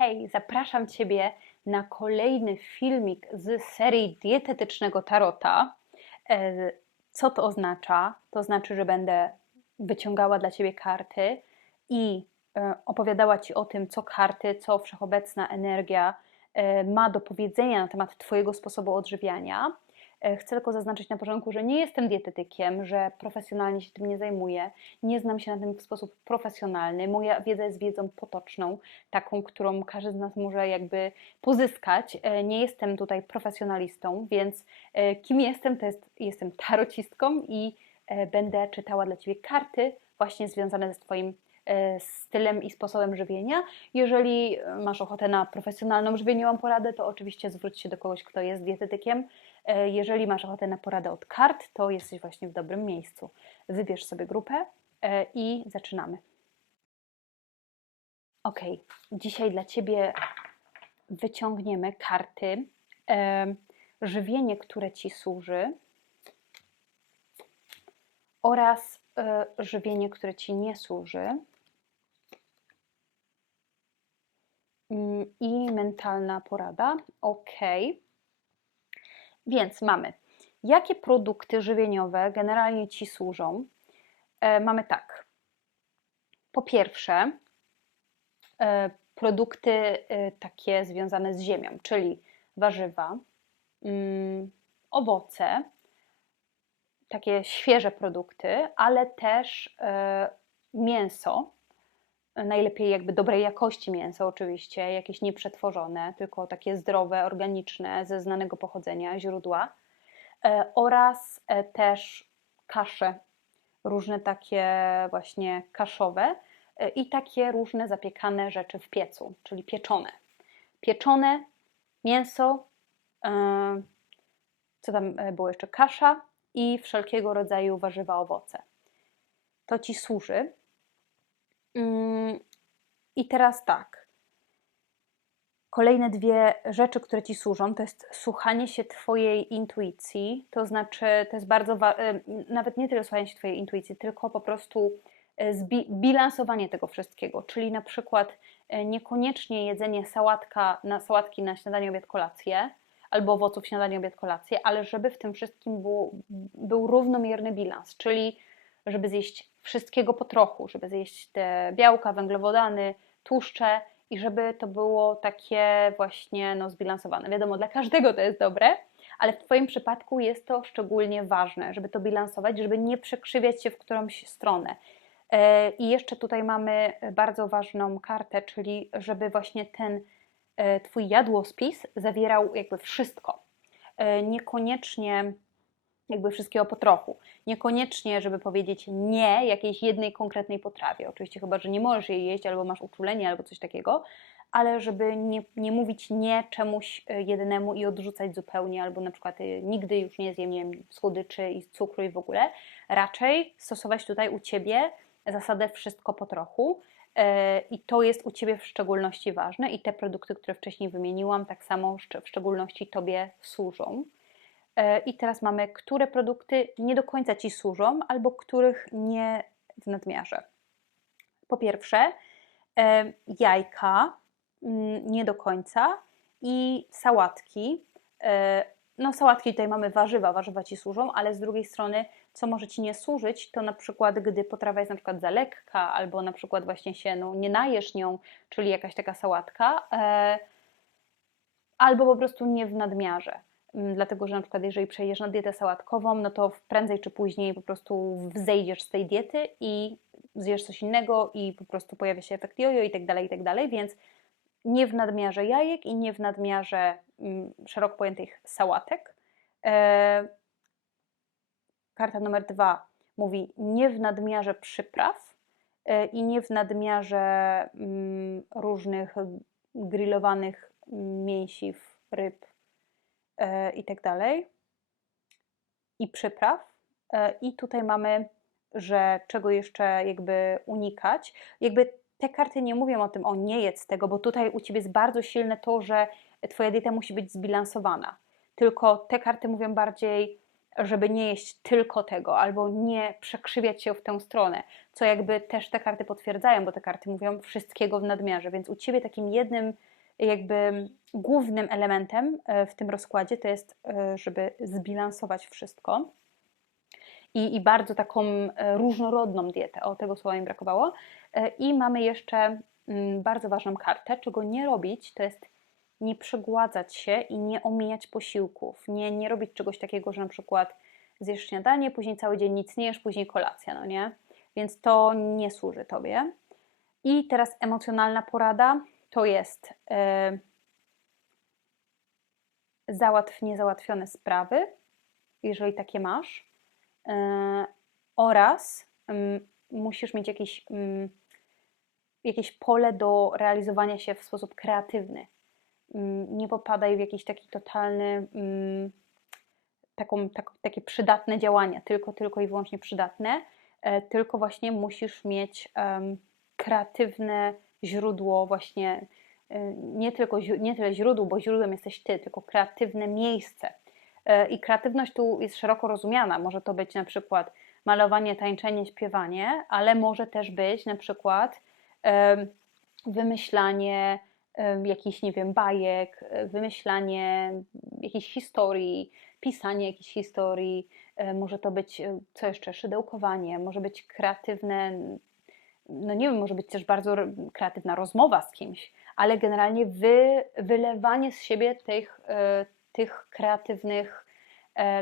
Hej, zapraszam Ciebie na kolejny filmik z serii dietetycznego tarota. E, Co to oznacza? To znaczy, że będę wyciągała dla Ciebie karty i e, opowiadała Ci o tym, co karty, co wszechobecna energia e, ma do powiedzenia na temat Twojego sposobu odżywiania. E, Chcę tylko zaznaczyć na początku, że nie jestem dietetykiem, że profesjonalnie się tym nie zajmuję, nie znam się na tym w sposób profesjonalny. Moja wiedza jest wiedzą potoczną, taką, którą każdy z nas może jakby pozyskać. E, Nie jestem tutaj profesjonalistą, więc e, kim jestem, to jest, jestem tarocistką i będę czytała dla Ciebie karty właśnie związane ze Twoim stylem i sposobem żywienia. Jeżeli masz ochotę na profesjonalną żywieniową poradę, to oczywiście zwróć się do kogoś, kto jest dietetykiem. E, Jeżeli masz ochotę na poradę od kart, to jesteś właśnie w dobrym miejscu. Wybierz sobie grupę e, i zaczynamy. Ok, dzisiaj dla Ciebie wyciągniemy karty e, żywienie, które Ci służy oraz żywienie, które Ci nie służy Mm, i mentalna porada. Ok. Więc mamy, jakie produkty żywieniowe generalnie Ci służą? E, mamy tak. Po pierwsze, e, produkty e, takie związane z ziemią, czyli warzywa, mm, owoce, takie świeże produkty, ale też e, mięso, najlepiej jakby dobrej jakości mięso oczywiście, jakieś nieprzetworzone, tylko takie zdrowe, organiczne, ze znanego pochodzenia źródła e, oraz e, też kasze, różne takie właśnie kaszowe e, i takie różne zapiekane rzeczy w piecu, czyli pieczone. Pieczone mięso, co tam było jeszcze, kasza i wszelkiego rodzaju warzywa, owoce. To Ci służy. Mm, I teraz tak. Kolejne dwie rzeczy, które Ci służą, to jest słuchanie się Twojej intuicji, to znaczy, to jest bardzo, nawet nie tyle słuchanie się Twojej intuicji, tylko po prostu e, bilansowanie tego wszystkiego, czyli na przykład e, niekoniecznie jedzenie sałatka na, sałatki na śniadanie, obiad, kolację, albo owoców śniadanie, obiad, kolację, ale żeby w tym wszystkim był równomierny bilans, czyli żeby zjeść wszystkiego po trochu, żeby zjeść te białka, węglowodany, tłuszcze i żeby to było takie właśnie no, zbilansowane. Wiadomo, dla każdego to jest dobre, ale w Twoim przypadku jest to szczególnie ważne, żeby to bilansować, żeby nie przekrzywiać się w którąś stronę. E, I jeszcze tutaj mamy bardzo ważną kartę, czyli żeby właśnie ten e, Twój jadłospis zawierał jakby wszystko. E, Niekoniecznie jakby wszystkiego po trochu. Niekoniecznie, żeby powiedzieć nie jakiejś jednej konkretnej potrawie. Oczywiście chyba, że nie możesz jej jeść, albo masz uczulenie, albo coś takiego, ale żeby nie, nie mówić nie czemuś e, jednemu i odrzucać zupełnie, albo na przykład e, nigdy już nie zjem nie wiem, słodyczy i cukru i w ogóle. Raczej stosować tutaj u Ciebie zasadę wszystko po trochu. E, I to jest u Ciebie w szczególności ważne, i te produkty, które wcześniej wymieniłam, tak samo w szczególności Tobie służą. E, I teraz mamy, które produkty nie do końca Ci służą, albo których nie w nadmiarze. Po pierwsze, e, jajka mm, nie do końca i sałatki. E, No, sałatki tutaj mamy warzywa, warzywa Ci służą, ale z drugiej strony, co może Ci nie służyć, to na przykład, gdy potrawa jest na przykład za lekka, albo na przykład właśnie się no, nie najesz nią, czyli jakaś taka sałatka, albo po prostu nie w nadmiarze. Mm, Dlatego, że na przykład jeżeli przejdziesz na dietę sałatkową, no to prędzej czy później po prostu wzejdziesz z tej diety i zjesz coś innego i po prostu pojawia się efekt jojo i tak dalej, i tak dalej, więc nie w nadmiarze jajek i nie w nadmiarze mm, szeroko pojętych sałatek. E, karta numer dwa mówi nie w nadmiarze przypraw e, i nie w nadmiarze mm, różnych grillowanych mięsiw, ryb, i tak dalej, i przypraw. E, I tutaj mamy, że czego jeszcze jakby unikać. Jakby te karty nie mówią o tym, o nie jedz tego, bo tutaj u Ciebie jest bardzo silne to, że Twoja dieta musi być zbilansowana. Tylko te karty mówią bardziej, żeby nie jeść tylko tego, albo nie przekrzywiać się w tę stronę, co jakby też te karty potwierdzają, bo te karty mówią wszystkiego w nadmiarze, więc u Ciebie takim jednym jakby głównym elementem e, w tym rozkładzie to jest, e, żeby zbilansować wszystko i, i bardzo taką e, różnorodną dietę, o tego słowa mi brakowało. I mamy jeszcze mm, bardzo ważną kartę, czego nie robić, to jest nie przegładzać się i nie omijać posiłków, nie, nie robić czegoś takiego, że na przykład zjesz śniadanie, później cały dzień nic nie jesz, później kolacja, no nie? Więc to nie służy Tobie. I teraz emocjonalna porada to jest yy, załatw niezałatwione sprawy, jeżeli takie masz, yy, oraz yy, musisz mieć jakieś, jakieś pole do realizowania się w sposób kreatywny. Mm, nie popadaj w jakiś taki totalny, mm, taką, tak, takie przydatne działania, tylko, tylko i wyłącznie przydatne, e, tylko właśnie musisz mieć kreatywne źródło właśnie, e, nie, tylko, nie tyle źródło, bo źródłem jesteś ty, tylko kreatywne miejsce. E, I kreatywność tu jest szeroko rozumiana. Może to być na przykład malowanie, tańczenie, śpiewanie, ale może też być na przykład wymyślanie jakichś, nie wiem, bajek, e, wymyślanie jakiejś historii, pisanie jakiejś historii, może to być, co jeszcze, szydełkowanie, może być kreatywne, no nie wiem, może być też bardzo kreatywna rozmowa z kimś, ale generalnie wy, wylewanie z siebie tych, tych kreatywnych,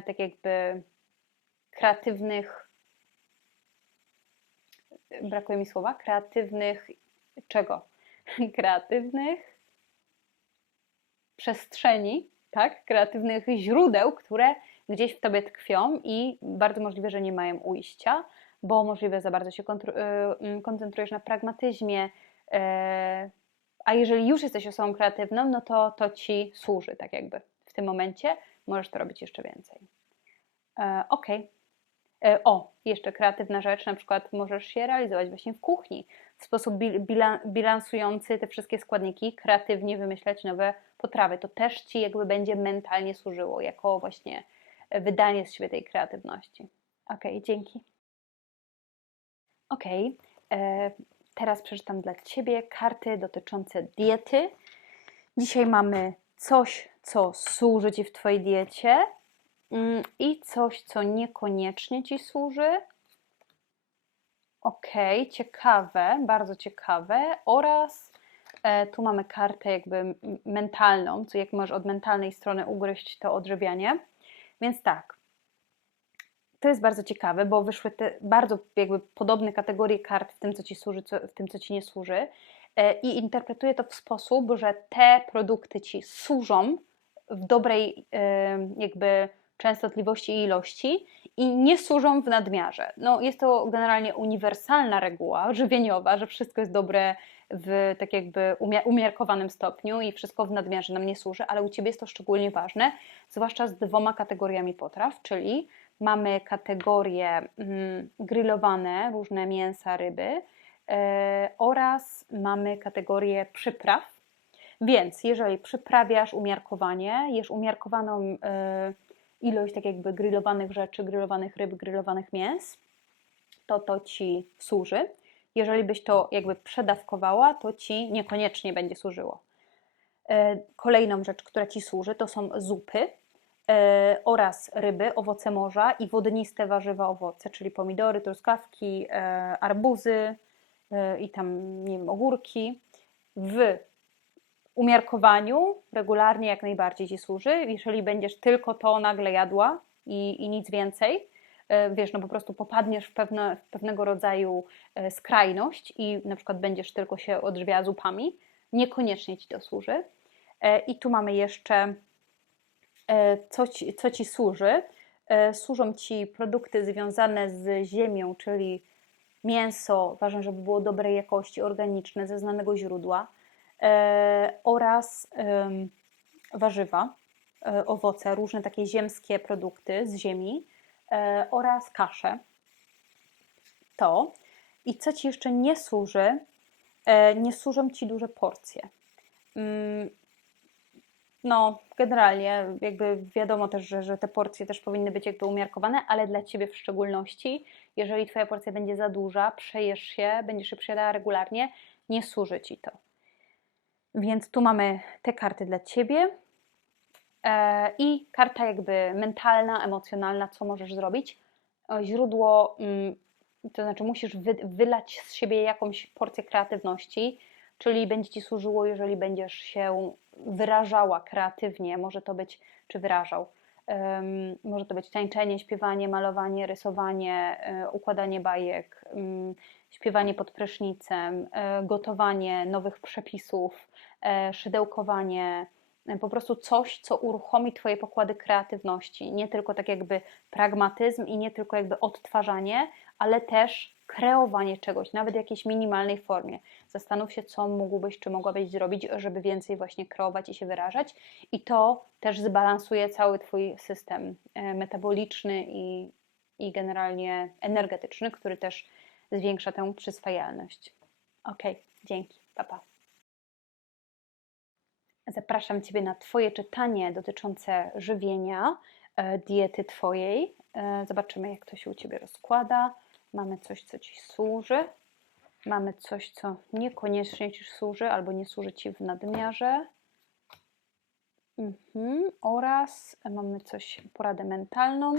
tak jakby kreatywnych, brakuje mi słowa, kreatywnych czego? kreatywnych przestrzeni, tak? kreatywnych źródeł, które gdzieś w tobie tkwią i bardzo możliwe, że nie mają ujścia, bo możliwe za bardzo się y, koncentrujesz na pragmatyzmie, e, a jeżeli już jesteś osobą kreatywną, no to to ci służy, tak jakby w tym momencie możesz to robić jeszcze więcej. E, ok. E, o, jeszcze kreatywna rzecz, na przykład możesz się realizować właśnie w kuchni w sposób bilansujący te wszystkie składniki, kreatywnie wymyślać nowe potrawy. To też Ci jakby będzie mentalnie służyło jako właśnie wydanie z siebie tej kreatywności. Ok, dzięki. Ok, e, teraz przeczytam dla Ciebie karty dotyczące diety. Dzisiaj mamy coś, co służy Ci w Twojej diecie mm, i coś, co niekoniecznie Ci służy, Ok, ciekawe, bardzo ciekawe. Oraz e, tu mamy kartę jakby mentalną, co jak możesz od mentalnej strony ugryźć to odżywianie. Więc tak, to jest bardzo ciekawe, bo wyszły te bardzo jakby podobne kategorie kart w tym, co ci służy, co, w tym, co ci nie służy. E, I interpretuję to w sposób, że te produkty ci służą w dobrej e, jakby częstotliwości i ilości i nie służą w nadmiarze. No, jest to generalnie uniwersalna reguła żywieniowa, że wszystko jest dobre w tak jakby umiarkowanym stopniu i wszystko w nadmiarze nam nie służy, ale u Ciebie jest to szczególnie ważne, zwłaszcza z dwoma kategoriami potraw, czyli mamy kategorie mm, grillowane, różne mięsa, ryby yy, oraz mamy kategorię przypraw. Więc jeżeli przyprawiasz umiarkowanie, jesz umiarkowaną yy, ilość tak jakby grillowanych rzeczy, grillowanych ryb, grillowanych mięs, to to Ci służy. Jeżeli byś to jakby przedawkowała, to Ci niekoniecznie będzie służyło. E, kolejną rzecz, która Ci służy, to są zupy e, oraz ryby, owoce morza i wodniste warzywa, owoce, czyli pomidory, truskawki, e, arbuzy i tam, nie wiem, ogórki w umiarkowaniu regularnie jak najbardziej Ci służy. Jeżeli będziesz tylko to nagle jadła i, i nic więcej, e, wiesz, no po prostu popadniesz w, pewne, w pewnego rodzaju e, skrajność i na przykład będziesz tylko się odżywiała zupami, niekoniecznie Ci to służy. E, I tu mamy jeszcze, co ci, co ci służy. Służą Ci produkty związane z ziemią, czyli mięso, ważne, żeby było dobrej jakości, organiczne, ze znanego źródła E, oraz warzywa, e, owoce, różne takie ziemskie produkty z ziemi e, oraz kasze. To. I co Ci jeszcze nie służy, nie służą Ci duże porcje. No, generalnie jakby wiadomo też, że, że te porcje też powinny być jakby umiarkowane, ale dla Ciebie w szczególności, jeżeli Twoja porcja będzie za duża, przejesz się, będziesz się przejadała regularnie, nie służy Ci to. Więc tu mamy te karty dla Ciebie e, i karta jakby mentalna, emocjonalna, co możesz zrobić. Źródło, mm, to znaczy musisz wy, wylać z siebie jakąś porcję kreatywności, czyli będzie Ci służyło, jeżeli będziesz się wyrażała kreatywnie, może to być, czy wyrażał, może to być tańczenie, śpiewanie, malowanie, rysowanie, y, układanie bajek, śpiewanie pod prysznicem, y, gotowanie nowych przepisów, y, szydełkowanie, po prostu coś, co uruchomi Twoje pokłady kreatywności. Nie tylko tak jakby pragmatyzm i nie tylko jakby odtwarzanie, ale też kreowanie czegoś, nawet w jakiejś minimalnej formie. Zastanów się, co mógłbyś, czy mogłabyś zrobić, żeby więcej właśnie kreować i się wyrażać. I to też zbalansuje cały Twój system e, metaboliczny i, i generalnie energetyczny, który też zwiększa tę przyswajalność. Ok, dzięki, papa. Zapraszam Ciebie na Twoje czytanie dotyczące żywienia, e, diety Twojej. E, zobaczymy, jak to się u Ciebie rozkłada. Mamy coś, co Ci służy. Mamy coś, co niekoniecznie Ci służy albo nie służy Ci w nadmiarze. Mhm. Oraz mamy coś, poradę mentalną,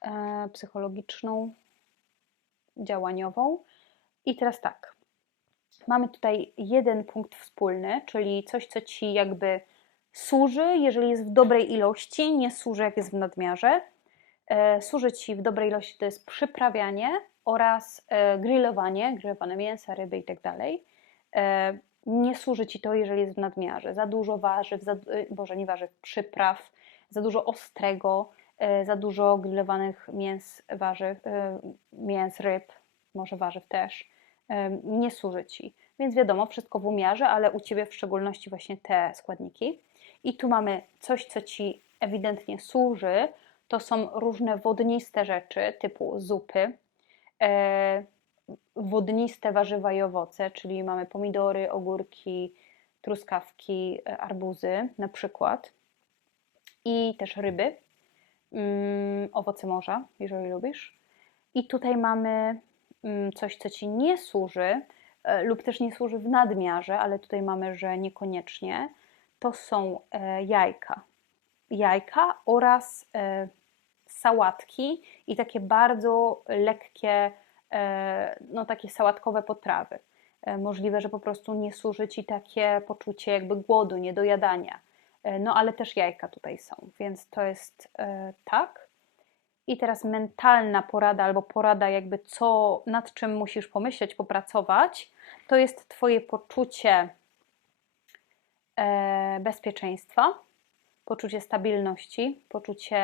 e, psychologiczną, działaniową. I teraz tak. Mamy tutaj jeden punkt wspólny, czyli coś, co Ci jakby służy, jeżeli jest w dobrej ilości, nie służy, jak jest w nadmiarze. E, służy Ci w dobrej ilości, to jest przyprawianie oraz e, grillowanie, grillowane mięsa, ryby i tak. E, nie służy Ci to, jeżeli jest w nadmiarze. Za dużo warzyw, za, boże nie warzyw, przypraw, za dużo ostrego, za dużo grillowanych mięs, warzyw, mięs, ryb, może warzyw też. Nie służy Ci. Więc wiadomo, wszystko w umiarze, ale u Ciebie w szczególności właśnie te składniki. I tu mamy coś, co Ci ewidentnie służy, to są różne wodniste rzeczy typu zupy, e, wodniste warzywa i owoce, czyli mamy pomidory, ogórki, truskawki, e, arbuzy na przykład i też ryby, mm, owoce morza, jeżeli lubisz. I tutaj mamy mm, coś, co ci nie służy e, lub też nie służy w nadmiarze, ale tutaj mamy, że niekoniecznie. To są jajka. Jajka oraz sałatki i takie bardzo lekkie, e, no takie sałatkowe potrawy. E, możliwe, że po prostu nie służy Ci takie poczucie jakby głodu, niedojadania. E, no ale też jajka tutaj są, więc to jest tak. I teraz mentalna porada albo porada jakby co, nad czym musisz pomyśleć, popracować, to jest Twoje poczucie bezpieczeństwa, poczucie stabilności, poczucie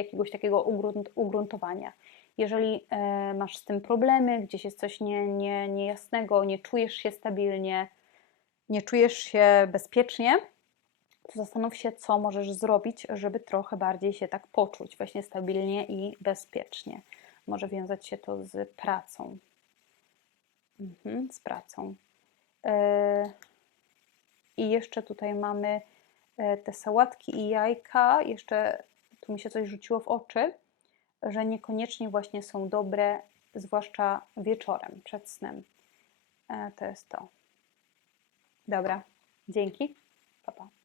jakiegoś takiego ugrunt, ugruntowania. Jeżeli e, masz z tym problemy, gdzieś jest coś nie, nie, niejasnego, nie czujesz się stabilnie, nie czujesz się bezpiecznie, to zastanów się, co możesz zrobić, żeby trochę bardziej się tak poczuć, właśnie stabilnie i bezpiecznie. Może wiązać się to z pracą. Mhm, z pracą. E, I jeszcze tutaj mamy e, te sałatki i jajka. Jeszcze mi się coś rzuciło w oczy, że niekoniecznie właśnie są dobre, zwłaszcza wieczorem, przed snem. E, to jest to. Dobra, dzięki. Pa, pa.